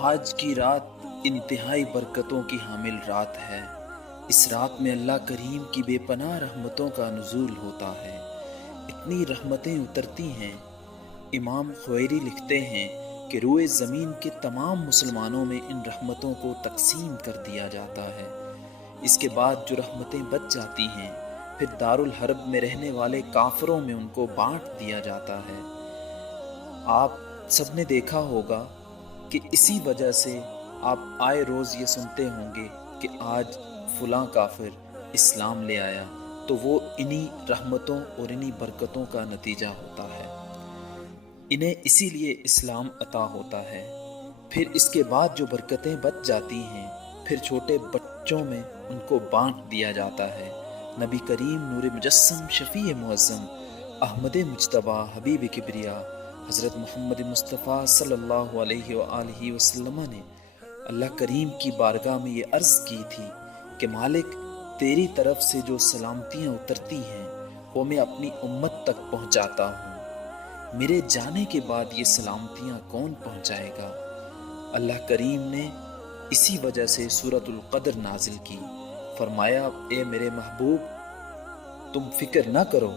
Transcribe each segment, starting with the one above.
آج کی رات انتہائی برکتوں کی حامل رات ہے۔ اس رات میں اللہ کریم کی بے پناہ رحمتوں کا نزول ہوتا ہے، اتنی رحمتیں اترتی ہیں۔ امام خویری لکھتے ہیں کہ روئے زمین کے تمام مسلمانوں میں ان رحمتوں کو تقسیم کر دیا جاتا ہے۔ اس کے بعد جو رحمتیں بچ جاتی ہیں پھر دارالحرب میں رہنے والے کافروں میں ان کو بانٹ دیا جاتا ہے۔ آپ سب نے دیکھا ہوگا کہ اسی وجہ سے آپ آئے روز یہ سنتے ہوں گے کہ آج فلاں کافر اسلام لے آیا، تو وہ انہی رحمتوں اور انہی برکتوں کا نتیجہ ہوتا ہے۔ انہیں اسی لیے اسلام عطا ہوتا ہے۔ پھر اس کے بعد جو برکتیں بچ جاتی ہیں پھر چھوٹے بچوں میں ان کو بانٹ دیا جاتا ہے۔ نبی کریم نور مجسم شفیع معظم احمد مجتبیٰ حبیب کبریا حضرت محمد مصطفیٰ صلی اللہ علیہ وآلہ وسلم نے اللہ کریم کی بارگاہ میں یہ عرض کی تھی کہ مالک، تیری طرف سے جو سلامتیاں اترتی ہیں وہ میں اپنی امت تک پہنچاتا ہوں، میرے جانے کے بعد یہ سلامتیاں کون پہنچائے گا؟ اللہ کریم نے اسی وجہ سے سورۃ القدر نازل کی۔ فرمایا، اے میرے محبوب، تم فکر نہ کرو،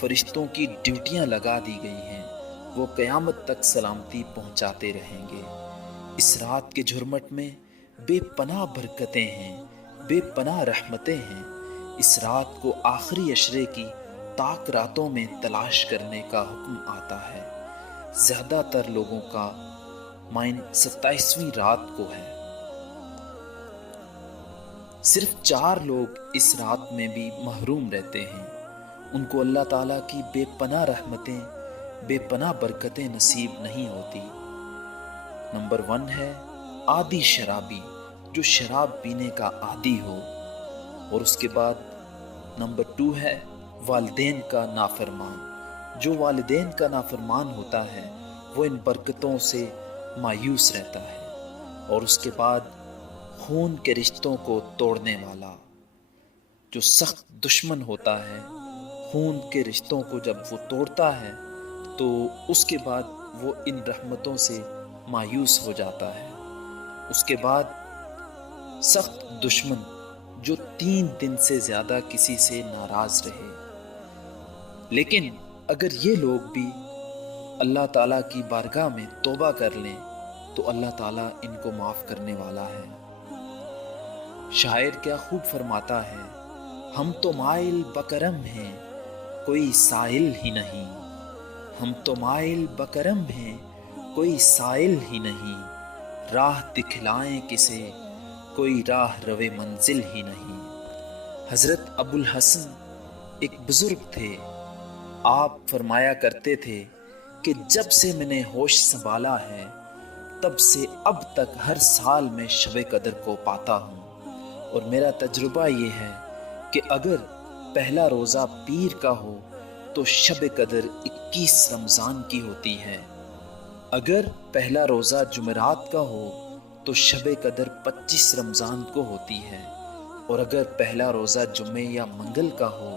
فرشتوں کی ڈیوٹیاں لگا دی گئی ہیں، وہ قیامت تک سلامتی پہنچاتے رہیں گے۔ اس رات کے جھرمٹ میں بے پناہ برکتیں ہیں، بے پناہ رحمتیں ہیں۔ اس رات کو آخری عشرے کی تاک راتوں میں تلاش کرنے کا حکم آتا ہے۔ زیادہ تر لوگوں کا مائن 27ویں رات کو ہے۔ صرف 4 لوگ اس رات میں بھی محروم رہتے ہیں، ان کو اللہ تعالیٰ کی بے پناہ رحمتیں، بے پناہ برکتیں نصیب نہیں ہوتی۔ نمبر 1 ہے عادی شرابی، جو شراب پینے کا عادی ہو، اور اس کے بعد نمبر 2 ہے والدین کا نافرمان۔ جو والدین کا نافرمان ہوتا ہے وہ ان برکتوں سے مایوس رہتا ہے۔ اور اس کے بعد خون کے رشتوں کو توڑنے والا، جو سخت دشمن ہوتا ہے، خون کے رشتوں کو جب وہ توڑتا ہے تو اس کے بعد وہ ان رحمتوں سے مایوس ہو جاتا ہے۔ اس کے بعد سخت دشمن، جو 3 دن سے زیادہ کسی سے ناراض رہے۔ لیکن اگر یہ لوگ بھی اللہ تعالیٰ کی بارگاہ میں توبہ کر لیں تو اللہ تعالیٰ ان کو معاف کرنے والا ہے۔ شاعر کیا خوب فرماتا ہے، ہم تو مائل بکرم ہیں کوئی سائل ہی نہیں، ہم تو مائل بکرم ہیں کوئی سائل ہی نہیں، راہ دکھلائیں کسے کوئی راہ روے منزل ہی نہیں۔ حضرت ابو الحسن ایک بزرگ تھے، آپ فرمایا کرتے تھے کہ جب سے میں نے ہوش سنبھالا ہے تب سے اب تک ہر سال میں شب قدر کو پاتا ہوں، اور میرا تجربہ یہ ہے کہ اگر پہلا روزہ پیر کا ہو تو شب قدر 21 رمضان کی ہوتی ہے، اگر پہلا روزہ جمعرات کا ہو تو شب قدر 25 رمضان کو ہوتی ہے، اور اگر پہلا روزہ جمعے یا منگل کا ہو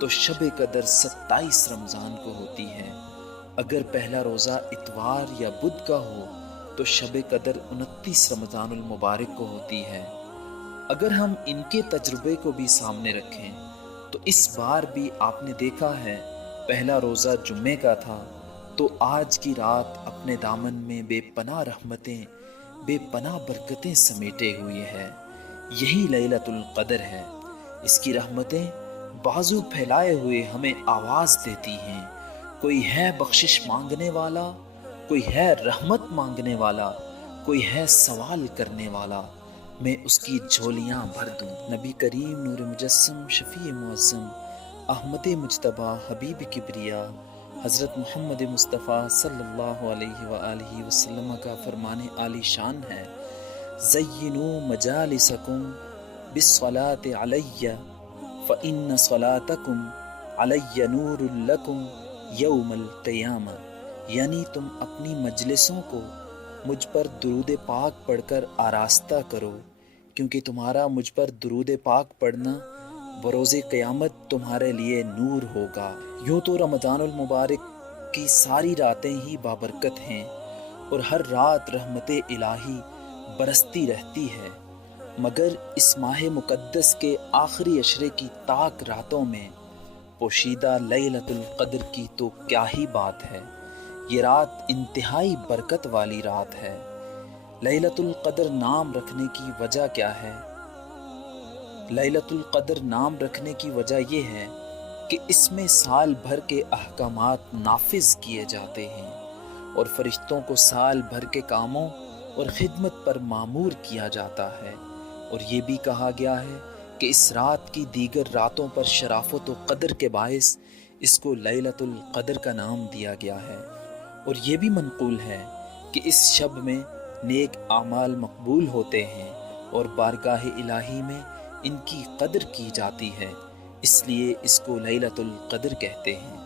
تو شب قدر 27 رمضان کو ہوتی ہے، اگر پہلا روزہ اتوار یا بدھ کا ہو تو شب قدر 29 رمضان المبارک کو ہوتی ہے۔ اگر ہم ان کے تجربے کو بھی سامنے رکھیں تو اس بار بھی آپ نے دیکھا ہے پہلا روزہ جمعے کا تھا، تو آج کی رات اپنے دامن میں بے پناہ رحمتیں، بے پناہ برکتیں سمیٹے ہوئے ہے۔ یہی لیلۃ القدر ہے۔ اس کی رحمتیں بازو پھیلائے ہوئے ہمیں آواز دیتی ہیں، کوئی ہے بخشش مانگنے والا، کوئی ہے رحمت مانگنے والا، کوئی ہے سوال کرنے والا، میں اس کی جھولیاں بھر دوں۔ نبی کریم نور مجسم شفیع معظم احمد مجتبیٰ حبیب کبریا حضرت محمد مصطفیٰ صلی اللہ علیہ وآلہ وسلم کا فرمان عالی شان ہے، زینوا مجالسکم بالصلاۃ علی فإن صلاتکم علی نور لکم یوم القیامہ، یعنی تم اپنی مجلسوں کو مجھ پر درود پاک پڑھ کر آراستہ کرو، کیونکہ تمہارا مجھ پر درود پاک پڑھنا بروز قیامت تمہارے لیے نور ہوگا۔ یوں تو رمضان المبارک کی ساری راتیں ہی بابرکت ہیں، اور ہر رات رحمت الہی برستی رہتی ہے، مگر اس ماہ مقدس کے آخری عشرے کی تاک راتوں میں پوشیدہ لیلۃ القدر کی تو کیا ہی بات ہے۔ یہ رات انتہائی برکت والی رات ہے۔ لیلۃ القدر نام رکھنے کی وجہ کیا ہے؟ لیلۃ القدر نام رکھنے کی وجہ یہ ہے کہ اس میں سال بھر کے احکامات نافذ کیے جاتے ہیں اور فرشتوں کو سال بھر کے کاموں اور خدمت پر مامور کیا جاتا ہے، اور یہ بھی کہا گیا ہے کہ اس رات کی دیگر راتوں پر شرافت و قدر کے باعث اس کو لیلۃ القدر کا نام دیا گیا ہے۔ اور یہ بھی منقول ہے کہ اس شب میں نیک اعمال مقبول ہوتے ہیں اور بارگاہ الہی میں ان کی قدر کی جاتی ہے، اس لیے اس کو لیلۃ القدر کہتے ہیں۔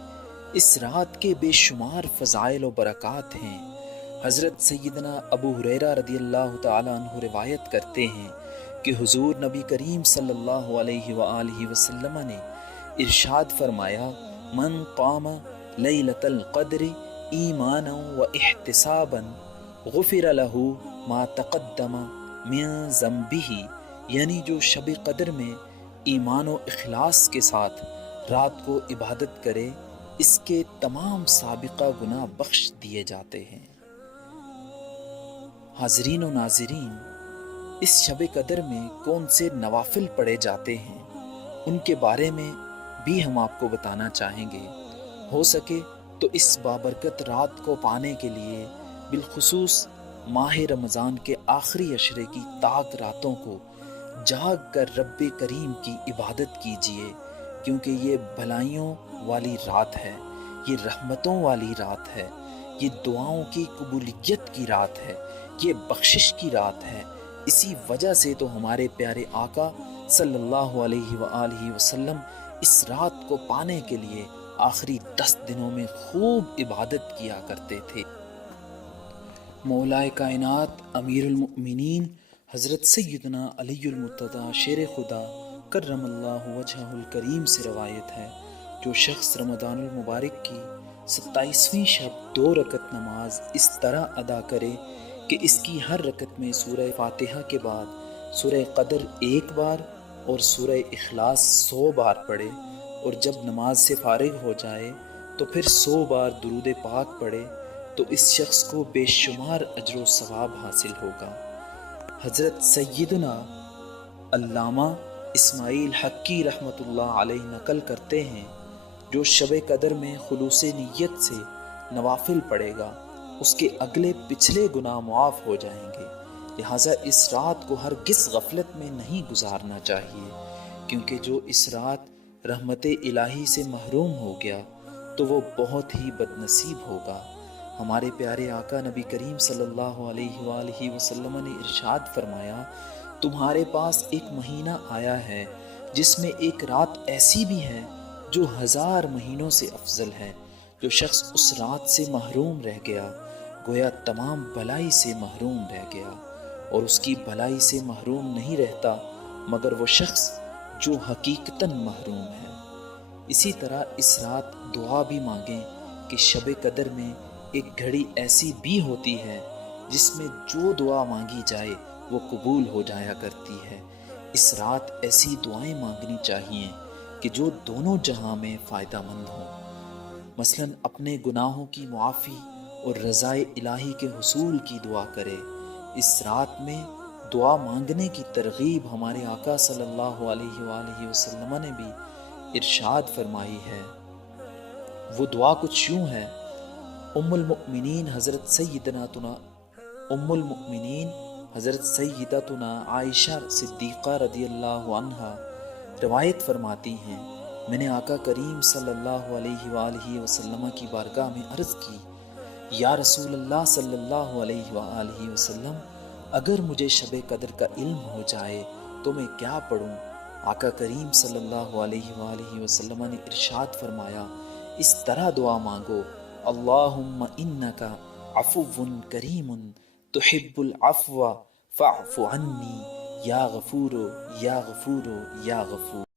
اس رات کے بے شمار فضائل و برکات ہیں۔ حضرت سیدنا ابو ہریرہ رضی اللہ تعالیٰ عنہ روایت کرتے ہیں کہ حضور نبی کریم صلی اللہ علیہ وآلہ وسلم نے ارشاد فرمایا، من قام لیلۃ القدر ایمانا و احتسابا غفر له ما تقدم من ذنبہ، یعنی جو شب قدر میں ایمان و اخلاص کے ساتھ رات کو عبادت کرے، اس کے تمام سابقہ گناہ بخش دیے جاتے ہیں۔ حاضرین و ناظرین، اس شب قدر میں کون سے نوافل پڑھے جاتے ہیں ان کے بارے میں بھی ہم آپ کو بتانا چاہیں گے۔ ہو سکے تو اس بابرکت رات کو پانے کے لیے بالخصوص ماہ رمضان کے آخری عشرے کی تاک راتوں کو جاگ کر رب کریم کی عبادت کیجیے، کیونکہ یہ بھلائیوں والی رات ہے، یہ رحمتوں والی رات ہے، یہ دعاؤں کی قبولیت کی رات ہے، یہ بخشش کی رات ہے۔ اسی وجہ سے تو ہمارے پیارے آقا صلی اللہ علیہ وآلہ وسلم اس رات کو پانے کے لیے آخری 10 دنوں میں خوب عبادت کیا کرتے تھے۔ مولائے کائنات امیر المؤمنین حضرت سیدنا علی المرتضیٰ شیر خدا کرم اللہ وجہہ الکریم سے روایت ہے، جو شخص رمضان المبارک کی 27ویں شب 2 رکعت نماز اس طرح ادا کرے کہ اس کی ہر رکعت میں سورہ فاتحہ کے بعد سورہ قدر 1 بار اور سورہ اخلاص 100 بار پڑھے، اور جب نماز سے فارغ ہو جائے تو پھر 100 بار درود پاک پڑھے، تو اس شخص کو بے شمار اجر و ثواب حاصل ہوگا۔ حضرت سیدنا علامہ اسماعیل حقی رحمۃ اللہ علیہ نقل کرتے ہیں، جو شب قدر میں خلوص نیت سے نوافل پڑھے گا اس کے اگلے پچھلے گناہ معاف ہو جائیں گے۔ لہٰذا اس رات کو ہرگز غفلت میں نہیں گزارنا چاہیے، کیونکہ جو اس رات رحمت الہی سے محروم ہو گیا تو وہ بہت ہی بدنصیب ہوگا۔ ہمارے پیارے آقا نبی کریم صلی اللہ علیہ وآلہ وسلم نے ارشاد فرمایا، تمہارے پاس ایک مہینہ آیا ہے جس میں ایک رات ایسی بھی ہے جو 1000 مہینوں سے افضل ہے۔ جو شخص اس رات سے محروم رہ گیا گویا تمام بھلائی سے محروم رہ گیا، اور اس کی بھلائی سے محروم نہیں رہتا مگر وہ شخص جو حقیقتاً محروم ہے۔ اسی طرح اس رات دعا بھی مانگیں کہ شب قدر میں ایک گھڑی ایسی بھی ہوتی ہے جس میں جو دعا مانگی جائے وہ قبول ہو جایا کرتی ہے۔ اس رات ایسی دعائیں مانگنی چاہیے کہ جو دونوں جہاں میں فائدہ مند ہوں، مثلاً اپنے گناہوں کی معافی اور رضائے الہی کے حصول کی دعا کرے۔ اس رات میں دعا مانگنے کی ترغیب ہمارے آقا صلی اللہ علیہ وآلہ وسلم نے بھی ارشاد فرمائی ہے۔ وہ دعا کچھ یوں ہے، ام المؤمنین حضرت سیدتنا عائشہ صدیقہ رضی اللہ عنہا روایت فرماتی ہیں، میں نے آقا کریم صلی اللہ علیہ وآلہ وسلم کی بارگاہ میں عرض کی، یا رسول اللہ صلی اللہ علیہ وآلہ وسلم، اگر مجھے شب قدر کا علم ہو جائے تو میں کیا پڑھوں؟ آقا کریم صلی اللہ علیہ وآلہ وسلم نے ارشاد فرمایا، اس طرح دعا مانگو، اللہم انکا عفو کریم تحب العفو فاعف عنی یا غفور یا غفور یا غفور۔